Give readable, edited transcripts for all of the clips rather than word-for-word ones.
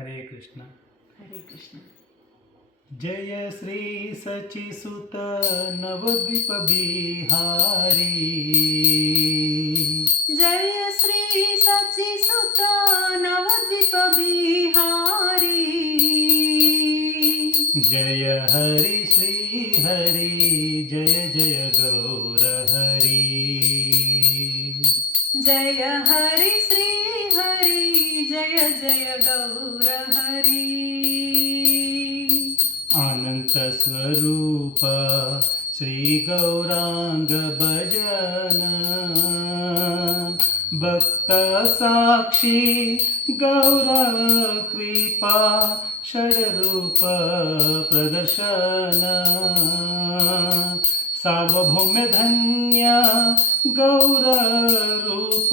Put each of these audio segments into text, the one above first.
हरे कृष्ण। हरे कृष्ण। जय श्री सचिसुत नवद्वीप बिहारी। जय श्री सचिसुत नवद्वीप बिहारी। जय हरि श्री हरि जय जय गौर हरि। जय हरि श्री हरि जय जय गौर हरि। अनंत स्वरूप श्री गौरांग भजन। भक्त साक्षी गौर कृपा षड्रूप प्रदर्शन। सार्वभौम धन्य गौर रूप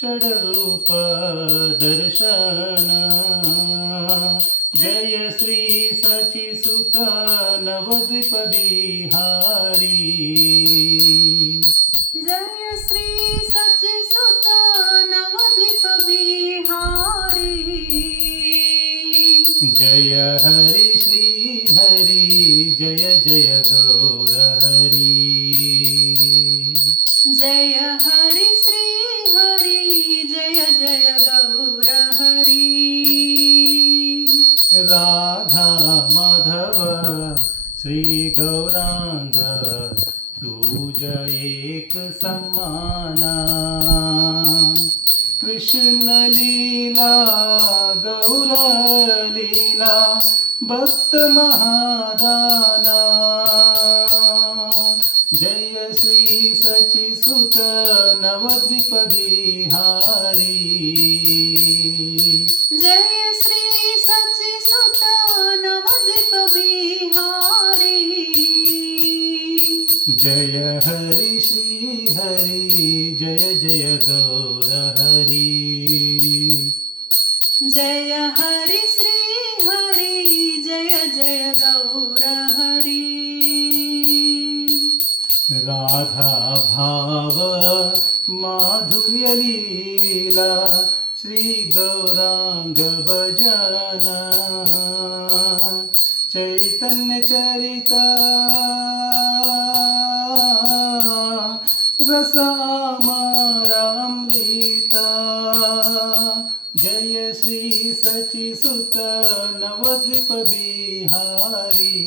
षड्रूप दर्शन। जय श्री सचिसुत नवद्वीप बिहारी। जय श्री सचिसुत नवद्वीप बिहारी। जय हरि श्री हरि जय जय गौर हरि। जय हरि श्री हरि जय जय गौर हरि। राधा माधव श्री गौरांग तुझ एक समाना। कृष्ण लीला गौर लीला भक्त महादाना। जय श्री सचिसुत नवद्वीप बिहारी। जय श्री सचिसुत नवद्वीप बिहारी। जय हरि श्री हरि जय जय गौर हरि। जय हरि श्री हरि जय जय गौर हरि। राधा भाव माधुर्य लीला श्री गौरांग भजन। चैतन्य चरिता रस अमृता। जय श्री सचिसुत नवद्वीप बिहारी।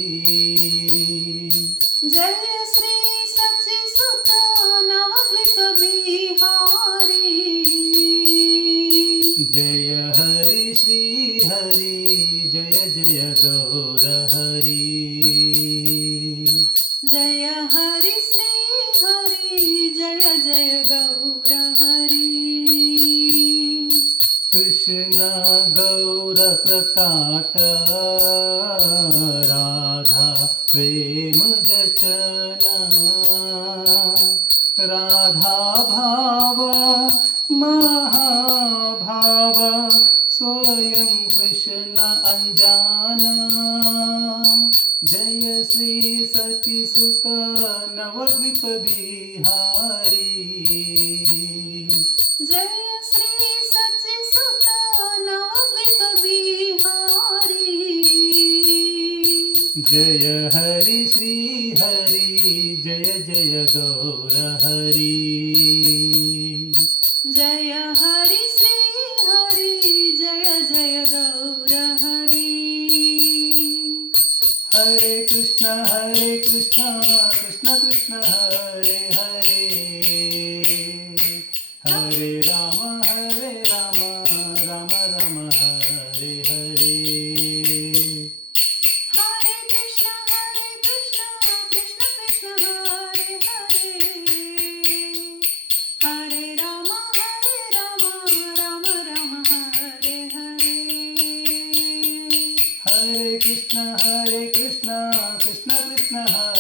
जय श्री सचिसुत नवद्वीप बिहारी। जय हरि श्री हरि जय जय गौर हरि। जय हरि श्री हरि जय जय गौर हरि। कृष्ण गौर प्रकाट राधा प्रेम जचन। राधा भाव महाभाव स्वयं कृष्ण अंजाना। जय श्री सचिसुत नवद्वीप बिहारी। जय श्री सचिसुत नवद्वीप बिहारी। जय हरि श्री हरि जय जय गौर हरि। जय हरि श्री हरि जय जय गौर हरि। हरे कृष्ण कृष्ण कृष्ण हरे हरे। हरे राम राम राम हरे हरे। हरे कृष्ण कृष्ण कृष्ण हरे हरे। हरे राम राम राम हरे हरे। हरे कृष्ण कृष्ण कृष्ण हरे